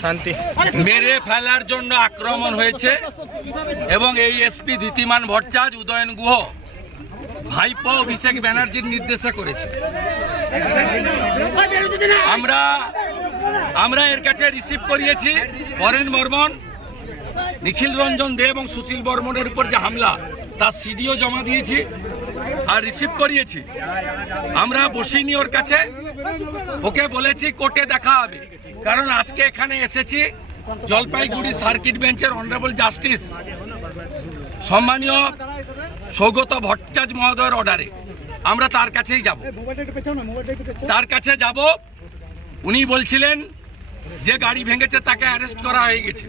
শান্তি মেরে ফেলার জন্য আক্রমণ হয়েছে এবং এই এসপি ধৃতিমান ভট্টাচার্য উদয়ন গুহ ভাইপো অভিষেক ব্যানার্জির নির্দেশে করেছে। আমরা এর কাছে রিসিভ করিয়েছি বরেন বর্মন, নিখিল রঞ্জন দে এবং সুশীল বর্মনের উপর যে হামলা তার সিডিও জমা দিয়েছি আর রিসিভ করিয়েছি। আমরা বসিনি ওর কাছে, ওকে বলেছি কোর্টে দেখা হবে, কারণ আজকে এখানে এসেছি জলপাইগুড়ি সার্কিট বেঞ্চের অনারেবল জাস্টিস সম্মানীয় সৌগত ভট্টাচার্য মহোদয়ের অর্ডারে আমরা তার কাছেই যাব। উনি বলছিলেন যে গাড়ি ভেঙেছে তাকে অ্যারেস্ট করা হয়ে গেছে।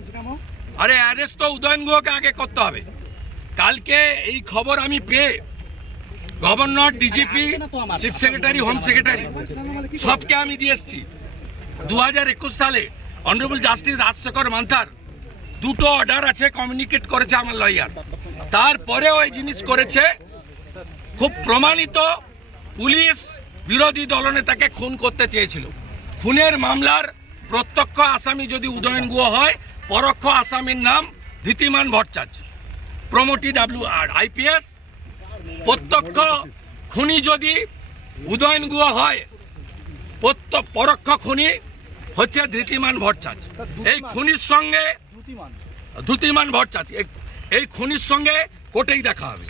আরে অ্যারেস্ট তো উদয়ন গুহকে আগে করতে হবে। কালকে এই খবর আমি পেয়ে governor, DGP, chief secretary, home secretary সবকে আমি দিয়ে এসেছি। 2021 সালে অনারেবল জাস্টিস রাজশেখর মান্থার দুটো অর্ডার আছে, কমিউনিকেট করেছে আমার লয়ার, তারপরে ওই জিনিস করেছে। খুব প্রমাণিত পুলিশ বিরোধী দলনেতাকে খুন করতে চেয়েছিল। খুনের মামলার প্রত্যক্ষ আসামি যদি উদয়ন গুহ হয়, পরোক্ষ আসামির নাম Dhritiman Bhattacharya, promotee WR IPS। প্রত্যক্ষ খুনি যদি উদয়ন গুহ হয়, পরোক্ষ খুনি হচ্ছে ধৃতিমান ভট্টাচার্য। এই খুনির সঙ্গে ধৃতিমান ভট্টাচার্য এই খুনির সঙ্গে কোর্টেই দেখা হবে।